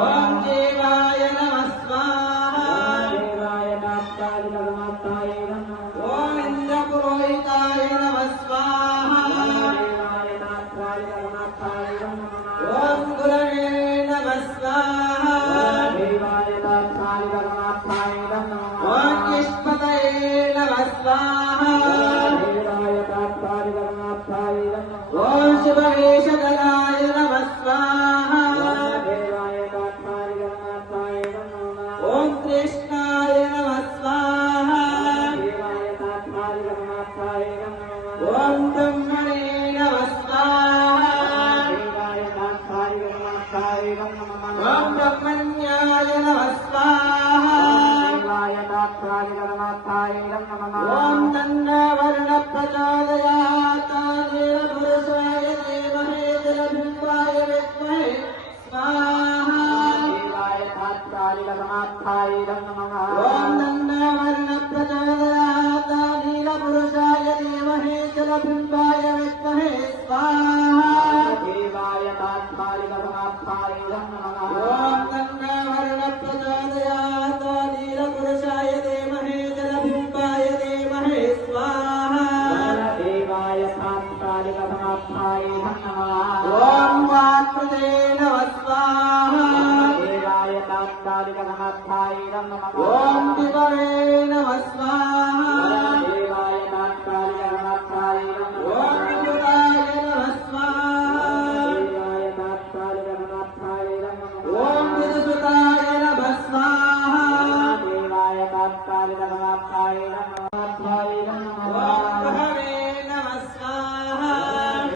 ఓం దేవాయ నమః స్వాహా. ఓం ఇంద్రపురోహితాయ నమః స్వాహా. ఓం గురవే నమః స్వాహా. ఓం కిష్పతయే నమః స్వాహా. ఓం శుభవేషధరాయ నమః స్వాహా. ఓం కృష్ణాయ నమః స్వాహా. ఓం బ్రహ్మణే నమః స్వాహా. ఓం బ్రహ్మణ్యాయ నమః స్వాహా. ఓం తన్నవర్ణ ప్రచోదయాత్ నీలపురుషాయ ధీమహి జలబింబాయ విద్మహే స్వాహా. ఓం తన్నవర్ణ ప్రచోదయాత్ నీలపురుషాయ ధీమహి జలబింబాయ విద్మహే స్వాహా. ఓం తన్నవర్ణ ప్రచోదయాత్ నీలపురుషాయ ధీమహి జలబింబాయ ధీమహి స్వాహా. ఓం వాక్పతే నమః స్వాహా. ఓం విభవే నమః